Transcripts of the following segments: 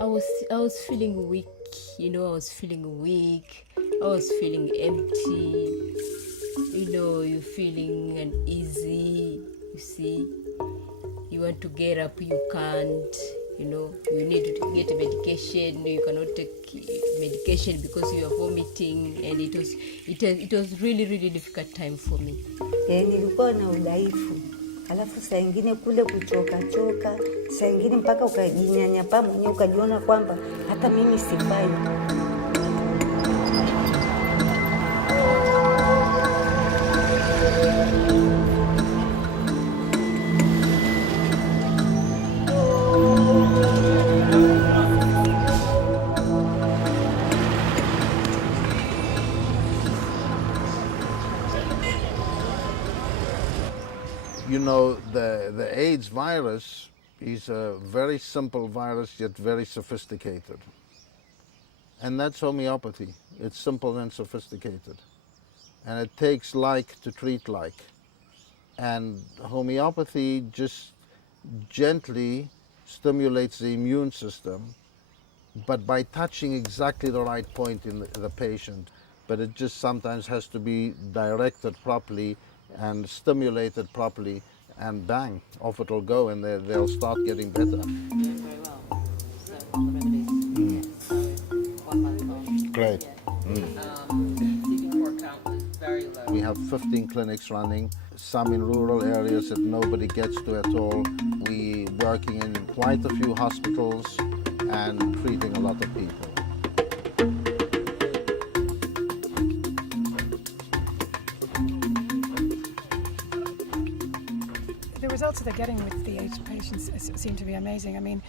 I was feeling weak, I was feeling weak, I was feeling empty, you're feeling uneasy, you see. You want to get up, you can't, you need to get medication, you cannot take medication because you are vomiting, and it was really, really difficult time for me. Nilikuwa na udhaifu, alafu saa ingine kule kuchoka, saa ingine mpaka ukajinyanyapaa mwenyewe ukajiona kwamba hata mimi sifai. The AIDS virus is a very simple virus, yet very sophisticated. And that's homeopathy. It's simple and sophisticated. And it takes like to treat like. And homeopathy just gently stimulates the immune system, but by touching exactly the right point in the patient. But it just sometimes has to be directed properly and stimulated properly, and bang, off it'll go, and they'll start getting better. Very well. So whatever it is, 1 month old. Great. CD4 count was very low. We have 15 clinics running, some in rural areas that nobody gets to at all. We're working in quite a few hospitals and treating a lot of people. The results that they're getting with the AIDS patients seem to be amazing. I mean,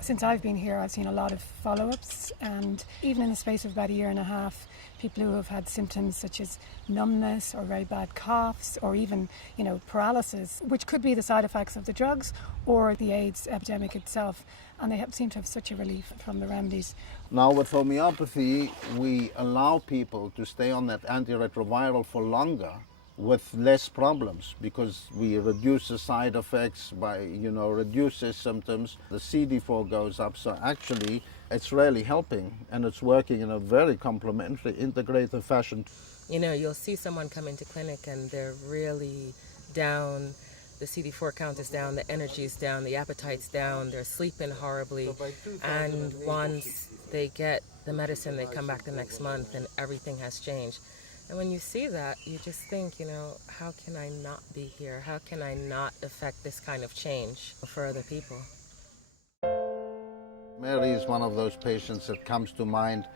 since I've been here, I've seen a lot of follow-ups, and even in the space of about a year and a half, people who have had symptoms such as numbness or very bad coughs or even, paralysis, which could be the side effects of the drugs or the AIDS epidemic itself, and they seem to have such a relief from the remedies. Now with homeopathy, we allow people to stay on that antiretroviral for longer with less problems, because we reduce the side effects by, reduce the symptoms. The CD4 goes up, so actually it's really helping, and it's working in a very complementary, integrative fashion. You'll see someone come into clinic and they're really down. The CD4 count is down, the energy is down, the appetite's down, they're sleeping horribly. And once they get the medicine, they come back the next month and everything has changed. And when you see that, you just think, how can I not be here? How can I not affect this kind of change for other people? Mary is one of those patients that comes to mind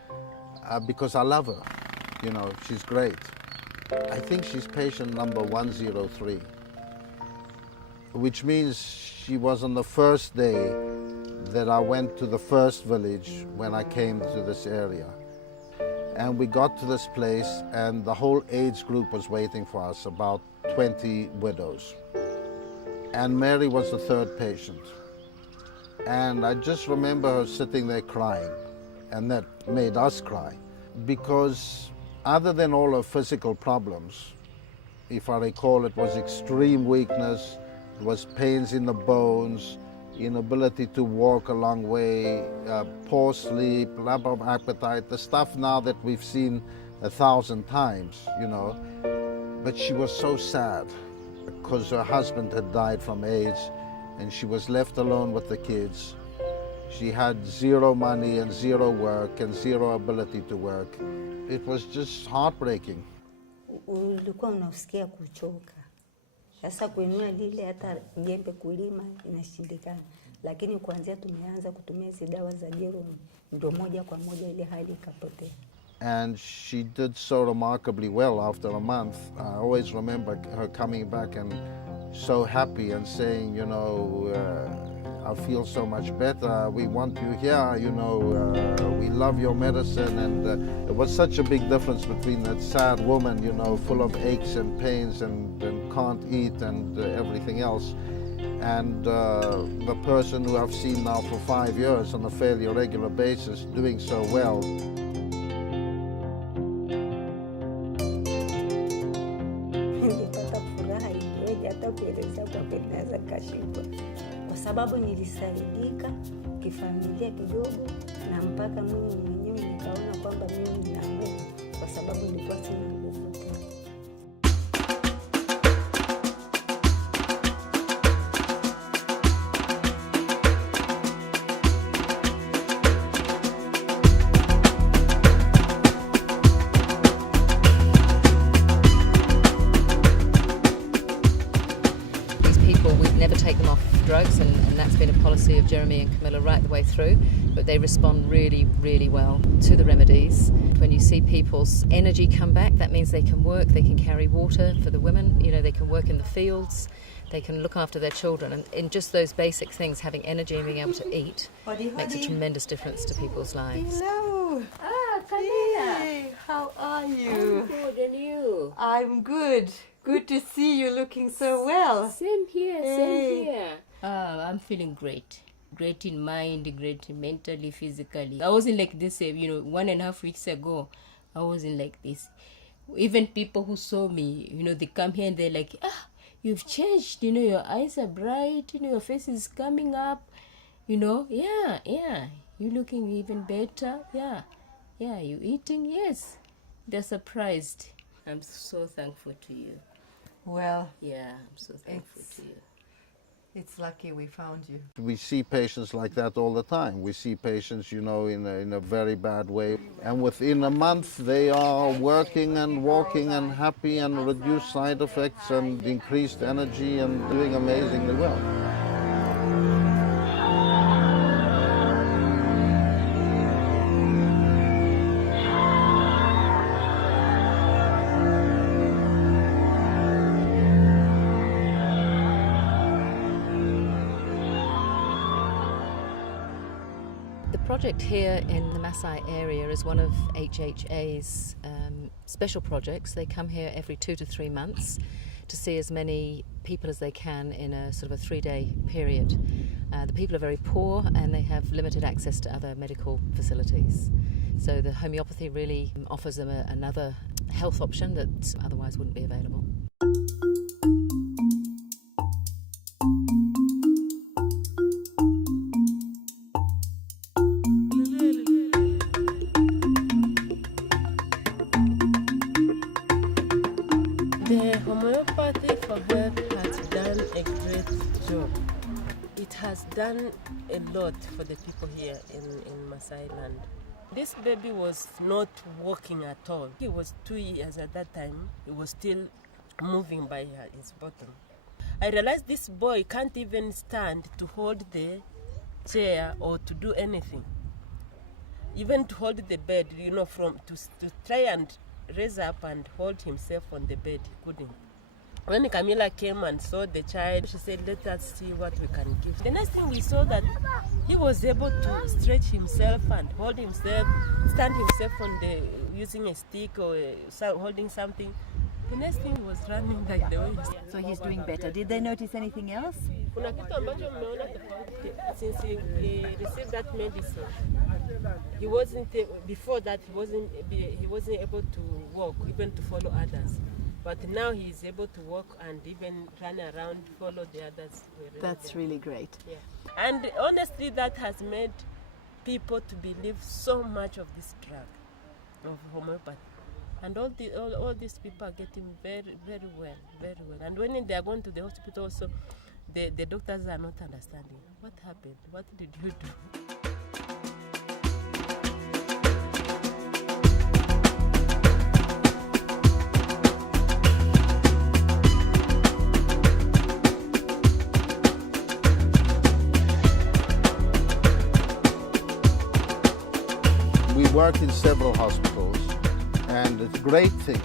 because I love her. She's great. I think she's patient number 103, which means she was on the first day that I went to the first village when I came to this area. And we got to this place, and the whole AIDS group was waiting for us, about 20 widows. And Mary was the third patient. And I just remember her sitting there crying, and that made us cry. Because other than all her physical problems, if I recall, it was extreme weakness, it was pains in the bones, inability to walk a long way, poor sleep, lack of appetite, the stuff now that we've seen 1,000 times, But she was so sad because her husband had died from AIDS and she was left alone with the kids. She had zero money and zero work and zero ability to work. It was just heartbreaking. Ulikuwa unasikia kuchoka. Sasa kuinua lile hata jembe kulima inashindikana. Lakini kuanzia tumeanza kutumia hizo dawa za Jeremy, ndio moja kwa moja ile hali ikapotea. And she did so remarkably well after a month. I always remember her coming back and so happy and saying, I feel so much better. We want you here, we love your medicine. And it was such a big difference between that sad woman, full of aches and pains and can't eat and everything else, and the person who I've seen now for 5 years on a fairly regular basis doing so well. Nilipata furaha iliyoje hata kueleza kwa kweli naweza kashindwa, kwa kwa sababu nilisaidika kifamilia kidogo, na mpaka mimi mwenyewe nikaona kwamba mimi nina nguvu, kwa sababu nilikuwa sina nguvu tena. Never take them off drugs, and that's been a policy of Jeremy and Camilla right the way through, but they respond really, really well to the remedies. When you see people's energy come back, that means they can work, they can carry water for the women, you know, they can work in the fields, they can look after their children, and in just those basic things, having energy and being able to eat makes a tremendous difference to people's lives. Hello. Hey, how are you? I'm good, and you? I'm good. Good to see you looking so well. Same here, Hey. same here. I'm feeling great. Great in mind, great mentally, physically. I wasn't like this, 1.5 weeks ago. I wasn't like this. Even people who saw me, they come here and they're like, you've changed, your eyes are bright, your face is coming up, yeah, you're looking even better, yeah, you eating, yes. They're surprised. I'm so thankful to you. Well, Yeah, I'm so thankful to you. it's lucky we found you. We see patients like that all the time. We see patients, in a very bad way. And within a month, they are working and walking and happy and reduced side effects and increased energy and doing amazingly well. The project here in the Maasai area is one of HHA's special projects. They come here every 2 to 3 months to see as many people as they can in a sort of a 3-day period. The people are very poor and they have limited access to other medical facilities. So the homeopathy really offers them another health option that otherwise wouldn't be available. The homeopathy for health has done a great job. It has done a lot for the people here in Maasai land. This baby was not walking at all. He was 2 years at that time. He was still moving by his bottom. I realized this boy can't even stand to hold the chair or to do anything. Even to hold the bed, to try and raise up and hold himself on the bed, he couldn't. When Camilla came and saw the child, she said, let us see what we can give. The next thing we saw that he was able to stretch himself and hold himself, stand himself using a stick or holding something. The next thing he was running like the way. So he's doing better. Did they notice anything else? Kuna kitu ambacho mmeona tofauti since he received that medicine. He wasn't before that he wasn't able to walk, even to follow others. But now he is able to walk and even run around, follow the others. That's really great. Yeah. And honestly, that has made people to believe so much of this drug, of homeopathy. And all these people are getting very, very well, very well. And when they are going to the hospital also, the doctors are not understanding. What happened? What did you do? We work in several hospitals, and the great thing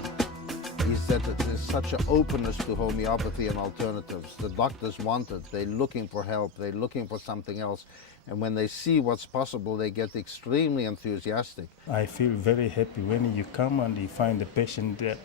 is that there's such an openness to homeopathy and alternatives. The doctors want it. They're looking for help. They're looking for something else. And when they see what's possible, they get extremely enthusiastic. I feel very happy when you come and you find the patient there.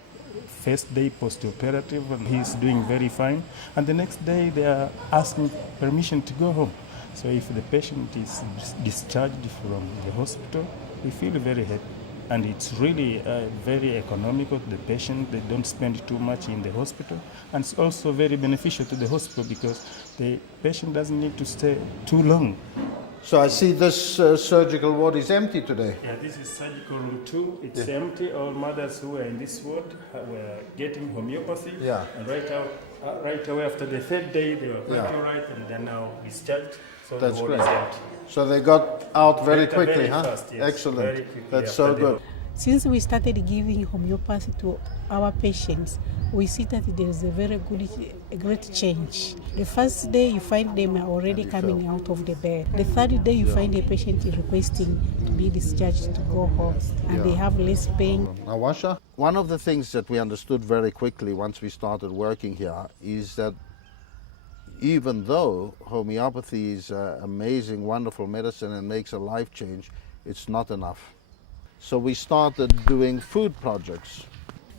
First day post-operative and he's doing very fine. And the next day they are asking permission to go home. So if the patient is discharged from the hospital, we feel very happy. And it's really very economical to the patient. They don't spend too much in the hospital. And it's also very beneficial to the hospital because the patient doesn't need to stay too long. So I see this surgical ward is empty today. Yeah, this is surgical room 2. It's empty. All mothers who were in this ward were getting homeopathy. Yeah. And right away after the 3rd day, they were quite all right, and they're now discharged. So That's the ward great. is empty. So they got out very quickly, very huh? fast, yes. Excellent. Very quickly That's after so the- good. Since we started giving homeopathy to our patients, we see that there is a great change. The first day you find them are already coming out of the bed. The 3rd day you find a patient requesting to be discharged to go home, and they have less pain. Nawasha? One of the things that we understood very quickly once we started working here is that even though homeopathy is an amazing, wonderful medicine and makes a life change, it's not enough. So we started doing food projects.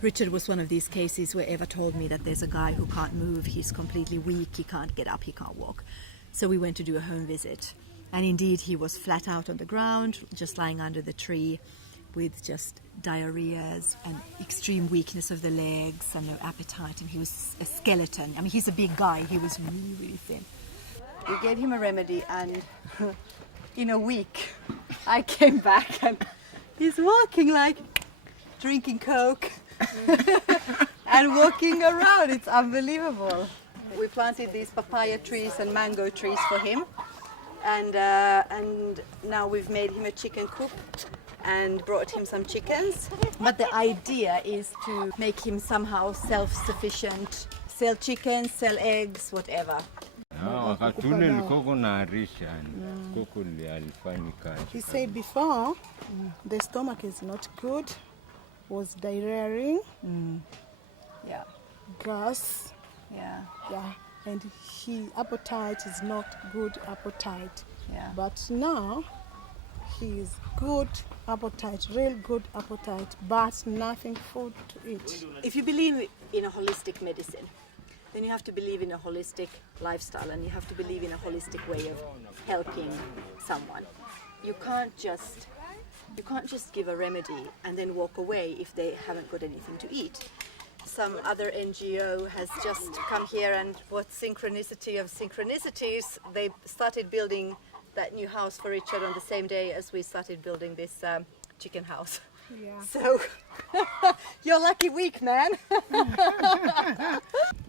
Richard was one of these cases where Eva told me that there's a guy who can't move, he's completely weak, he can't get up, he can't walk. So we went to do a home visit. And indeed he was flat out on the ground, just lying under the tree with just diarrheas and extreme weakness of the legs and no appetite, and he was a skeleton. I mean, he's a big guy, he was really, really thin. We gave him a remedy, and in a week I came back and he's walking like drinking Coke and walking around. It's unbelievable. We planted these papaya trees and mango trees for him, and now we've made him a chicken coop and brought him some chickens. But the idea is to make him somehow self-sufficient, sell chickens, sell eggs, whatever. He said before the stomach is not good, was diarrhea, Yeah, gas, yeah, and his appetite is not good appetite. yeah. But now he is good appetite, real good appetite, but nothing food to eat. If you believe in a holistic medicine, then you have to believe in a holistic lifestyle, and you have to believe in a holistic way of helping someone. You can't just give a remedy and then walk away if they haven't got anything to eat. Some other NGO has just come here, and what synchronicity of synchronicities, they started building that new house for Richard on the same day as we started building this chicken house. Yeah. So, you're lucky week, man.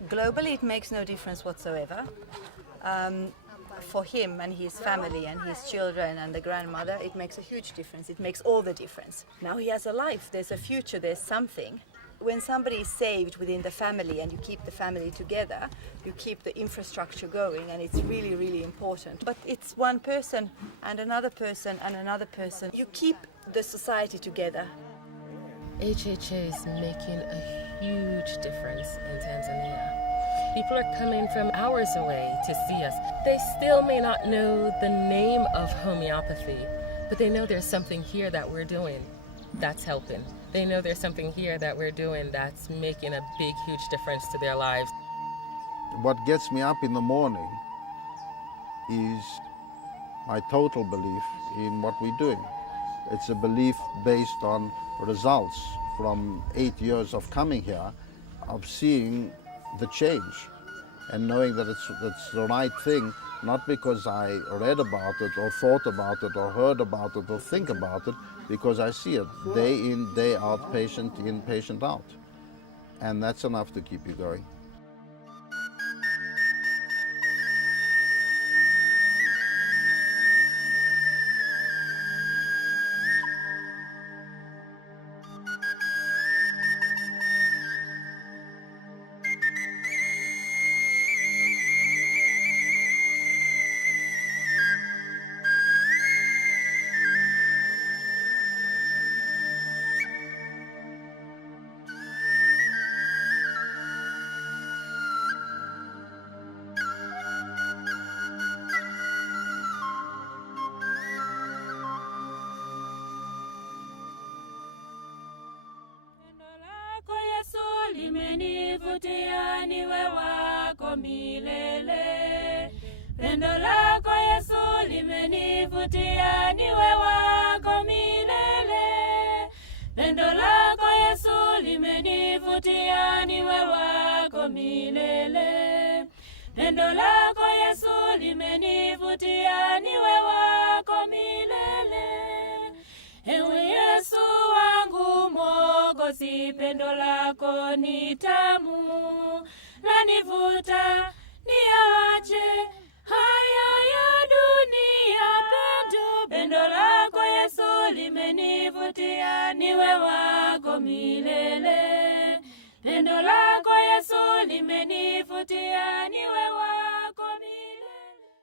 Globally, it makes no difference whatsoever. For him and his family and his children and the grandmother, it makes a huge difference. It makes all the difference. Now he has a life, there's a future, there's something. When somebody is saved within the family and you keep the family together, you keep the infrastructure going, and it's really, really important. But it's one person and another person and another person. You keep the society together. HHA is making a huge difference in Tanzania. People are coming from hours away to see us. They still may not know the name of homeopathy, but they know there's something here that we're doing that's helping. They know there's something here that we're doing that's making a big, huge difference to their lives. What gets me up in the morning is my total belief in what we're doing. It's a belief based on results from 8 years of coming here, of seeing the change and knowing that it's the right thing, not because I read about it or thought about it or heard about it or think about it, because I see it day in, day out, patient in, patient out. And that's enough to keep you going. Limenivutia niwe wako milele. Pendo lako Yesu limenivutia niwe wako milele. pendo lako Yesu limenivutia, niwe wako milele. Pendo lako Yesu limenivutia, niwe wako milele. Ewe Yesu wangu Mwokozi, pendo lako ni tamu, lanivuta niache haya ya dunia. Pendo lako Yesu limenivutia, niwe wako milele. Pendo lako Yesu limenivutia, niwe wako